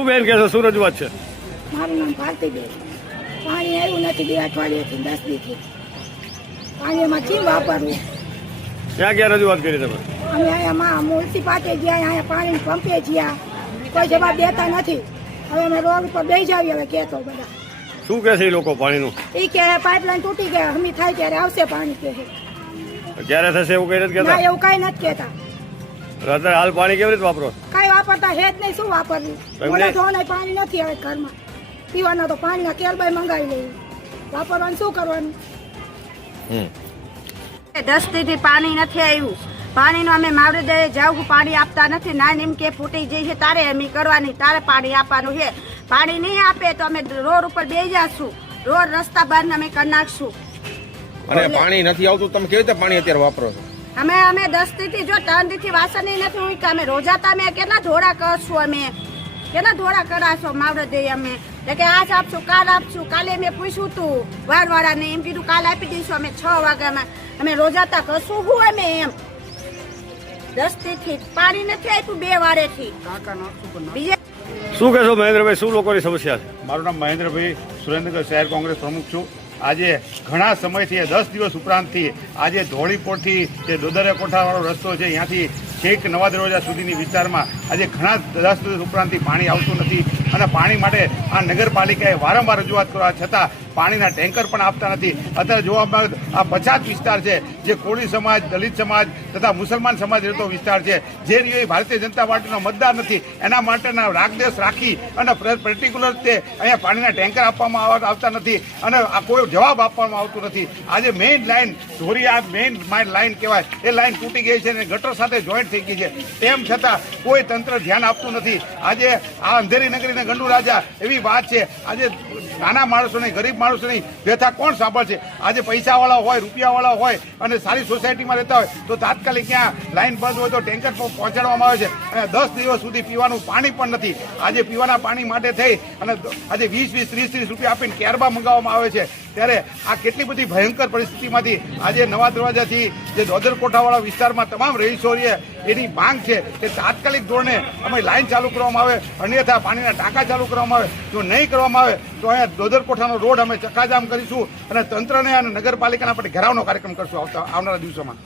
શું બેન કહેશો, શું રજૂઆત છે? મારું નામ ભારતીબેન. પાણી આવ્યું નથી 2 અઠવાડિયેથી 10 દીથી. પાણી એમાં કેમ વાપરવું? ક્યાં ક્યાં રજૂઆત કરી તમે? અમે અહીંયા મ્યુનિસિપાલિટી ગયા, અહીંયા પાણી પંપે ગયા, કોઈ જવાબ દેતા નથી. હવે અમે રોડ ઉપર બેસી જાવી. હવે કહેતો બધા શું કહે છે એ લોકો પાણીનું? એ કે પાઇપલાઇન તૂટી ગયા, હમી થાય ત્યારે આવશે પાણી. કે ક્યારે થશે એવું કઈ નથી ના, કહેતા? એવું કઈ નથી કહેતા. અત્યારે હાલ પાણી કેવી રીતે વાપરો? કઈ વાપરતા હે જ નહીં. શું વાપરવું? મોડા ધોવાના પાણી નથી હવે ઘરમાં. પીવાના તો પાણીના કેરબાઈ મંગાવી લેવું. વાપરવાનું શું કરવાનું? 10 દીથી પાણી નથી આવ્યું. પાણીનું અમે માવડે જાવું પાણી આપતા નથી. ના એમ કે ફૂટી જાય છે તારે એમ કરવાની, તારે પાણી આપવાનું છે. પાણી નહીં આપે તો અમે રોડ ઉપર બેસી જશું. રોડ રસ્તા બંધ અમે કરી નાખશું. અને પાણી નથી આવતું, તમે કેવી રીતે પાણી અત્યારે વાપરો છો? અમે 10 દીથી જો 3 દીથી વાસણ નથી હોય કે અમે રોજાતા અમે કેટલા ધોળા કરશું, અમે કેટલા ધોળા કરાશો માવડે અમે કે આજ આપશું કાલ આપશું. કાલે મેં પૂછ્યું તું વારવાળાને, એમ કીધું કાલ આપી દઈશું. અમે 6 વાગ્યામાં અમે રોજાતા કરશું હું અમે એમ 10 દીથી પાણી નથી આપ્યું 2 વારેથી. બીજે શું કહેશો મહેન્દ્રભાઈ, શું લોકોની સમસ્યા છે? મારું નામ મહેન્દ્રભાઈ, સુરેન્દ્રનગર શહેર કોંગ્રેસ પ્રમુખ છું. આજે ઘણા સમયથી 10 દિવસ ઉપરાંતથી આજે ધોળીપોરથી જે દોદરે કોઠાવાળો રસ્તો છે ત્યાંથી છેક નવા દરવાજા સુધીની વિસ્તારમાં આજે ઘણા 10 દિવસ ઉપરાંતથી પાણી આવતું નથી. અને પાણી માટે આ નગરપાલિકાએ વારંવાર રજૂઆત કરવા છતાં પાણીના ટેન્કર પણ આપતા નથી. અત્યારે જોવા બાદ આ પછાત વિસ્તાર છે, જે કોળી સમાજ, દલિત સમાજ તથા મુસલમાન સમાજ રહેતો વિસ્તાર છે, જે રહ્યો ભારતીય જનતા પાર્ટીનો મતદાર નથી. એના માટેના રાગદેશ રાખી અને પર્ટિક્યુલર તે અહીંયા પાણીના ટેન્કર આપવામાં આવતા નથી અને આ કોઈ જવાબ આપવામાં આવતું નથી. આજે મેઇન લાઇન ધોરી, આ મેઇન લાઇન કહેવાય, એ લાઇન તૂટી ગઈ છે અને ગટર સાથે જોઈન્ટ થઈ ગઈ છે. તેમ છતાં કોઈ તંત્ર ધ્યાન આપતું નથી. આજે આ અંધેરી નગરી ને ગંડુ રાજા એવી વાત છે. આજે નાના માણસોની, ગરીબ માણસોની વ્યથા કોણ સાંભળશે? આજે પૈસાવાળા હોય, રૂપિયાવાળા હોય અને સારી સોસાયટીમાં રહેતા હોય તો તાત્કાલિક ક્યાં લાઇન બંધ હોય તો ટેન્કર પહોંચાડવામાં આવે છે. અને 10 દિવસ સુધી પીવાનું પાણી પણ નથી. આજે પીવાના પાણી માટે થઈ અને આજે 20, 30 રૂપિયા આપીને કેરબા મંગાવવામાં આવે છે. ત્યારે આ કેટલી બધી ભયંકર પરિસ્થિતિમાંથી આજે નવા દરવાજાથી જે દોદર કોઠાવાળા વિસ્તારમાં તમામ રહીશો છે એની માંગ છે કે તાત્કાલિક ધોરણે અમે લાઇન ચાલુ કરવામાં આવે, અન્યથા પાણીના ટાંકા ચાલુ કરવામાં આવે. જો નહીં કરવામાં આવે તો અહીંયા દોદર કોઠાનો રોડ અમે ચક્કાજામ કરીશું અને તંત્રને અને નગરપાલિકાના પર ઘેરાવનો કાર્યક્રમ કરશું આવનારા દિવસોમાં.